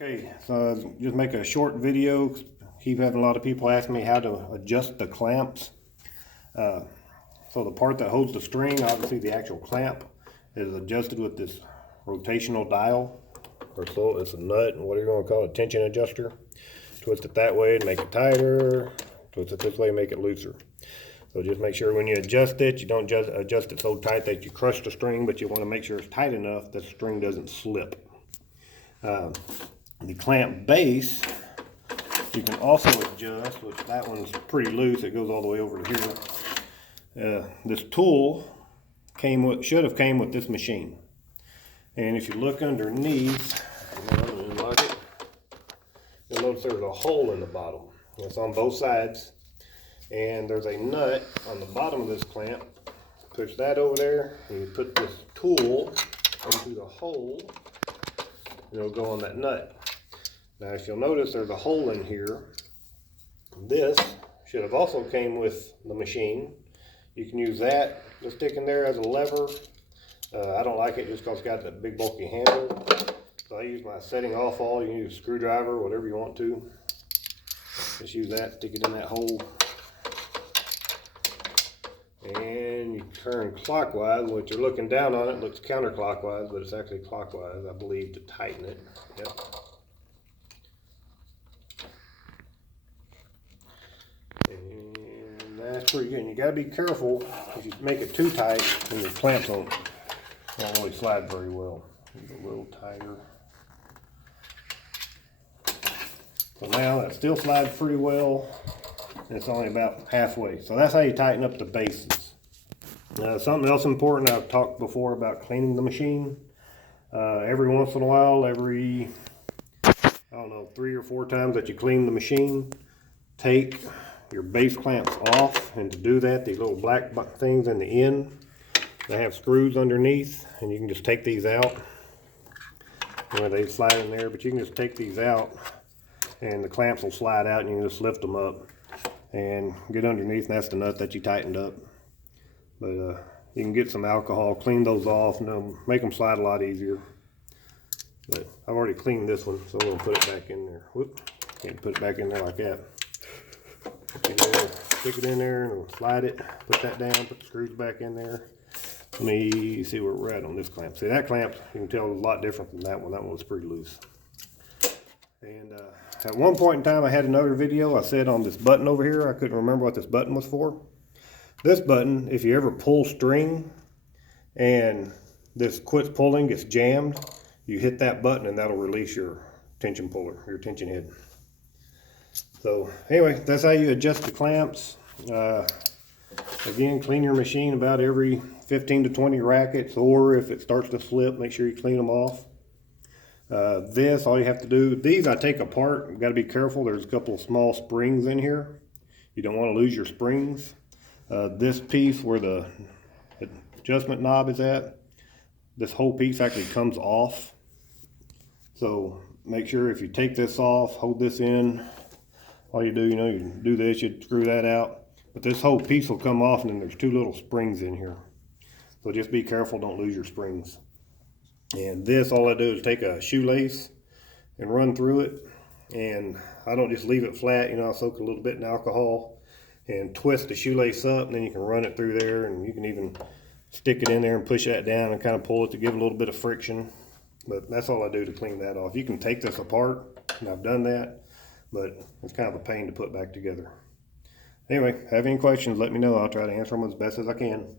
Okay, so just make a short video. Keep having a lot of people ask me how to adjust the clamps. So the part that holds the string, obviously the actual clamp, is adjusted with this rotational dial. Or so it's a nut, whatever you want to call it, tension adjuster. Twist it that way to make it tighter. Twist it this way, make it looser. So just make sure when you adjust it, you don't adjust it so tight that you crush the string, but you want to make sure it's tight enough that the string doesn't slip. The clamp base, you can also adjust, which that one's pretty loose. It goes all the way over to here. This tool should have came with this machine. And if you look underneath, unlock it, you'll notice there's a hole in the bottom. It's on both sides. And there's a nut on the bottom of this clamp. Push that over there, and you put this tool into the hole, and it'll go on that nut. Now if you'll notice there's a hole in here. This should have also came with the machine. You can use that to stick in there as a lever. I don't like it just because it's got that big bulky handle. So I use my setting off all. You can use a screwdriver, whatever you want to. Just use that, stick it in that hole. And you turn clockwise. What you're looking down on it looks counterclockwise, but it's actually clockwise, I believe, to tighten it. Yep. And that's pretty good. And you gotta be careful if you make it too tight, then your clamps won't really slide very well. A little tighter. So now that still slides pretty well. It's only about halfway. So that's how you tighten up the bases. Something else important, I've talked before about cleaning the machine. Every once in a while, every, I don't know, 3 or 4 times that you clean the machine, take your base clamps off. And to do that, these little black things in the end, they have screws underneath, and you can just take these out. They slide in there, but you can just take these out, and the clamps will slide out, and you can just lift them up and get underneath, and that's the nut that you tightened up. But you can get some alcohol, clean those off, and it'll make them slide a lot easier. But I've already cleaned this one, so I'm going to put it back in there. Whoop, can't put it back in there like that. Stick it in there and slide it, put that down, put the screws back in there. Let me see where we're at on this clamp. See, that clamp, you can tell, is a lot different from that one. That one was pretty loose. And at one point in time, I had another video. I said on this button over here, I couldn't remember what this button was for. This button, if you ever pull string and this quits pulling, gets jammed, you hit that button and that'll release your tension puller, your tension head. So anyway, that's how you adjust the clamps. Again, clean your machine about every 15 to 20 rackets, or if it starts to slip, make sure you clean them off. All you have to do, these I take apart. You've got to be careful. There's a couple of small springs in here. You don't want to lose your springs. This piece where the adjustment knob is at, this whole piece actually comes off. So make sure if you take this off, hold this in. All you do, you do this, you screw that out. But this whole piece will come off, and then there's 2 little springs in here. So just be careful, don't lose your springs. And this, all I do is take a shoelace and run through it. And I don't just leave it flat, I'll soak a little bit in alcohol and twist the shoelace up, and then you can run it through there, and you can even stick it in there and push that down and kind of pull it to give a little bit of friction. But that's all I do to clean that off. You can take this apart, and I've done that, but it's kind of a pain to put back together. Anyway, have any questions, let me know. I'll try to answer them as best as I can.